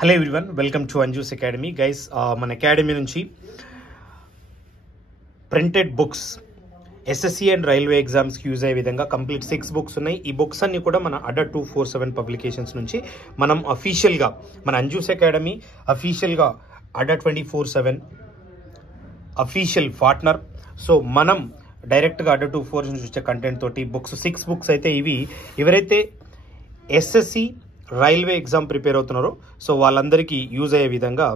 Hello everyone, welcome to Anju's academy. Guys, మన academy నుంచి printed books SSC and railway ఎగ్జామ్స్కి use అయ్యే విధంగా కంప్లీట్ 6 బుక్స్ ఉన్నాయి. ఈ బుక్స్ అన్ని కూడా మన అడ్డా 247 పబ్లికేషన్స్ నుంచి మనం అఫీషియల్గా మన అంజూస్ అకాడమీ అఫీషియల్గా అడ్డా 24/7 అఫీషియల్ పార్ట్నర్. సో మనం డైరెక్ట్గా అడ్డా 247 నుంచి వచ్చే కంటెంట్ తోటి బుక్స్ 6 బుక్స్ అయితే ఇవి ఎవరైతే ఎస్ఎస్సి రైల్వే ఎగ్జామ్ ప్రిపేర్ అవుతున్నారో సో వాళ్ళందరికీ యూజ్ అయ్యే విధంగా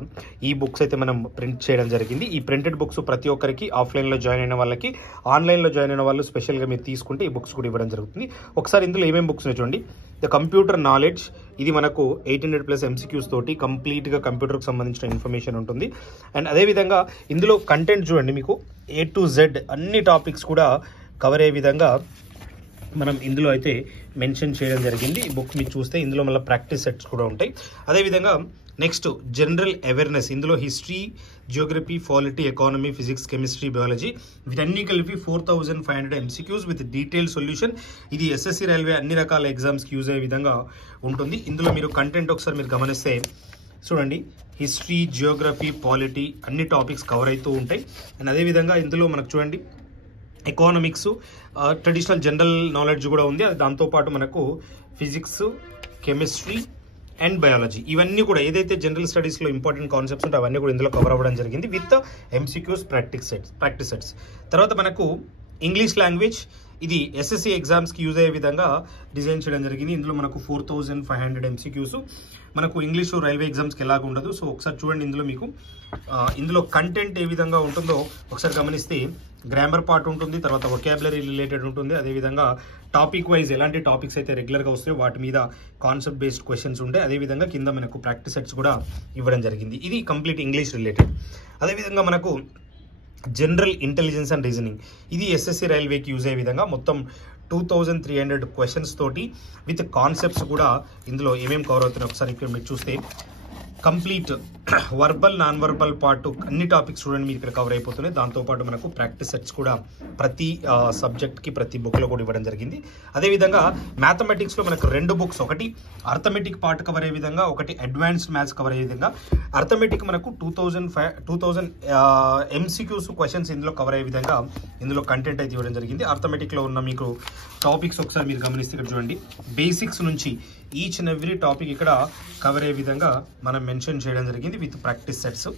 ఈ బుక్స్ అయితే మనం ప్రింట్ చేయడం జరిగింది. ఈ ప్రింటెడ్ బుక్స్ ప్రతి ఒక్కరికి ఆఫ్లైన్లో జాయిన్ అయిన వాళ్ళకి, ఆన్లైన్లో జాయిన్ అయిన వాళ్ళు స్పెషల్గా మీరు తీసుకుంటే ఈ బుక్స్ కూడా ఇవ్వడం జరుగుతుంది. ఒకసారి ఇందులో ఏమేమి బుక్స్ చూడండి. ద కంప్యూటర్ నాలెడ్జ్, ఇది మనకు 800+ MCQs తోటి కంప్లీట్గా కంప్యూటర్కి సంబంధించిన ఇన్ఫర్మేషన్ ఉంటుంది. అండ్ అదేవిధంగా ఇందులో కంటెంట్ చూడండి, మీకు A to Z అన్ని టాపిక్స్ కూడా కవర్ అయ్యే విధంగా మనం ఇందులో అయితే మెన్షన్ చేయడం జరిగింది. ఈ బుక్ మీరు చూస్తే ఇందులో మళ్ళీ ప్రాక్టీస్ సెట్స్ కూడా ఉంటాయి. అదేవిధంగా నెక్స్ట్ జనరల్ అవేర్నెస్, ఇందులో history, geography, polity, economy, physics, chemistry, biology వీటన్నీ కలిపి 4500 MCQs విత్ డీటెయిల్ సొల్యూషన్. ఇది ఎస్ఎస్సి రైల్వే అన్ని రకాల ఎగ్జామ్స్కి యూజ్ అయ్యే విధంగా ఉంటుంది. ఇందులో మీరు కంటెంట్ ఒకసారి మీరు గమనిస్తే చూడండి, హిస్టరీ, జియోగ్రఫీ, పాలిటీ అన్ని టాపిక్స్ కవర్ అవుతూ ఉంటాయి. అండ్ అదేవిధంగా ఇందులో మనకు చూడండి ఎకానమిక్స్, ట్రెడిషనల్ జనరల్ నాలెడ్జ్ కూడా ఉంది. దాంతోపాటు మనకు ఫిజిక్స్, కెమిస్ట్రీ అండ్ బయాలజీ ఇవన్నీ కూడా ఏదైతే జనరల్ స్టడీస్లో ఇంపార్టెంట్ కాన్సెప్ట్స్ ఉంటాయి అవన్నీ కూడా ఇందులో కవర్ అవ్వడం జరిగింది విత్ MCQs ప్రాక్టీస్ సెట్స్. తర్వాత మనకు ఇంగ్లీష్ లాంగ్వేజ్, ఇది ఎస్ఎస్సి ఎగ్జామ్స్కి యూజ్ అయ్యే విధంగా డిజైన్ చేయడం జరిగింది. ఇందులో మనకు 4500 MCQs. మనకు ఇంగ్లీషు రైల్వే ఎగ్జామ్స్కి ఎలాగ ఉండదు. సో ఒకసారి చూడండి, ఇందులో మీకు ఇందులో కంటెంట్ ఏ విధంగా ఉంటుందో ఒకసారి గమనిస్తే గ్రామర్ పార్ట్ ఉంటుంది, తర్వాత వొకాబులరీ రిలేటెడ్ ఉంటుంది. అదేవిధంగా టాపిక్ వైజ్ ఎలాంటి టాపిక్స్ అయితే రెగ్యులర్గా వస్తాయో వాటి మీద కాన్సెప్ట్ బేస్డ్ క్వశ్చన్స్ ఉంటాయి. అదేవిధంగా కింద మనకు ప్రాక్టీస్ సెట్స్ కూడా ఇవ్వడం జరిగింది. ఇది కంప్లీట్ ఇంగ్లీష్ రిలేటెడ్. అదేవిధంగా మనకు జనరల్ ఇంటెలిజెన్స్ అండ్ రీజనింగ్, ఇది ఎస్ఎస్సి రైల్వేకి యూజ్ అయ్యే విధంగా మొత్తం 2300 క్వశ్చన్స్ తోటి విత్ కాన్సెప్ట్స్ కూడా ఇందులో ఏమేమి కవర్ అవుతున్నాయి ఒకసారి ఇక్కడ మీరు చూస్తే complete verbal, non verbal part అన్ని టాపిక్స్ చూడండి మీరు ఇక్కడ కవర్ అయిపోతున్నాయి. దాంతోపాటు మనకు ప్రాక్టీస్ సెట్స్ కూడా ప్రతి సబ్జెక్ట్కి ప్రతి బుక్లో కూడా ఇవ్వడం జరిగింది. అదేవిధంగా మ్యాథమెటిక్స్లో మనకు 2 బుక్స్, ఒకటి అర్థమెటిక్ పార్ట్ కవర్ అయ్యే విధంగా, ఒకటి అడ్వాన్స్డ్ మ్యాథ్స్ కవర్ అయ్యే విధంగా. అర్థమెటిక్ మనకు 2000 MCQs క్వశ్చన్స్ ఇందులో కవర్ అయ్యే విధంగా ఇందులో కంటెంట్ అయితే ఇవ్వడం జరిగింది. అర్థమెటిక్లో ఉన్న మీకు టాపిక్స్ ఒకసారి మీరు గమనిస్తే ఇక్కడ చూడండి, బేసిక్స్ నుంచి ఈచ్ అండ్ ఎవ్రీ టాపిక్ ఇక్కడ కవర్ అయ్యే విధంగా మనం మెన్షన్ చేయడం జరిగింది విత్ ప్రాక్టీస్ సెట్స్.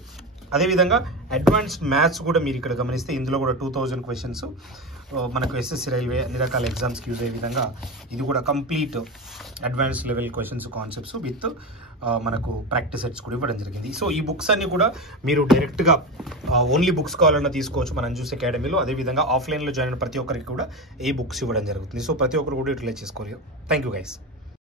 అదేవిధంగా అడ్వాన్స్డ్ మ్యాథ్స్ కూడా మీరు ఇక్కడ గమనిస్తే ఇందులో కూడా 2000 క్వశ్చన్స్ మనకు ఎస్ఎస్సి రైల్వే అన్ని రకాల ఎగ్జామ్స్కి యూజ్ అయ్యే విధంగా ఇది కూడా complete advanced level questions concepts with మనకు ప్రాక్టీస్ సెట్స్ కూడా ఇవ్వడం జరిగింది. సో ఈ బుక్స్ అన్ని కూడా మీరు డైరెక్ట్గా ఓన్లీ బుక్స్ కావాలన్నా తీసుకోవచ్చు మన అంజూస్ అకాడమీలో. అదేవిధంగా ఆఫ్లైన్లో జాయిన్ అయిన ప్రతి ఒక్కరికి కూడా ఈ బుక్స్ ఇవ్వడం జరుగుతుంది. సో ప్రతి ఒక్కరు కూడా యూటిలైజ్ చేసుకోవాలి. Thank you guys.